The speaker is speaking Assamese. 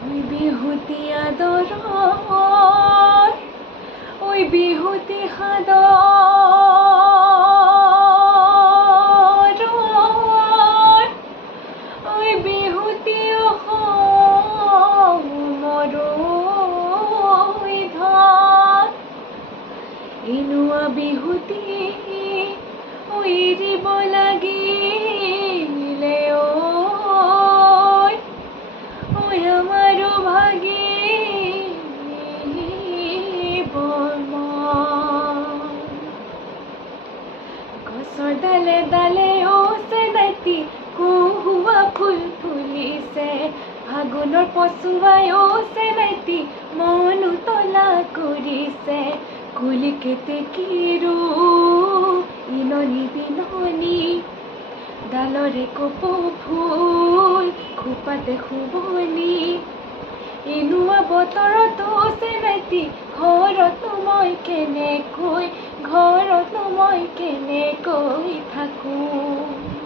ঐ বিহুতি আদৰৰ ঐ বিহুতি সাদৰৰ ঐ বিহুতি অসমৰ ঐ ধন এনুৱা বিহুতি এৰিব লাগিলে ঐ আমাৰো ভাগিব মন গছৰ ডালে ডালে চেনাইতি কহুৱা ফুল ফুলিছে ফাগুনৰ পছুৱাই চেনাইতি মন উতলা কৰিছে কুলি কেতেকীৰো ইননি বিননি ডালৰে কপৌ ফুল খোপাতে শুৱনি এনুৱা বতৰতো চেনাইতি ঘৰতনো মই কেনেকৈ থাকোঁ।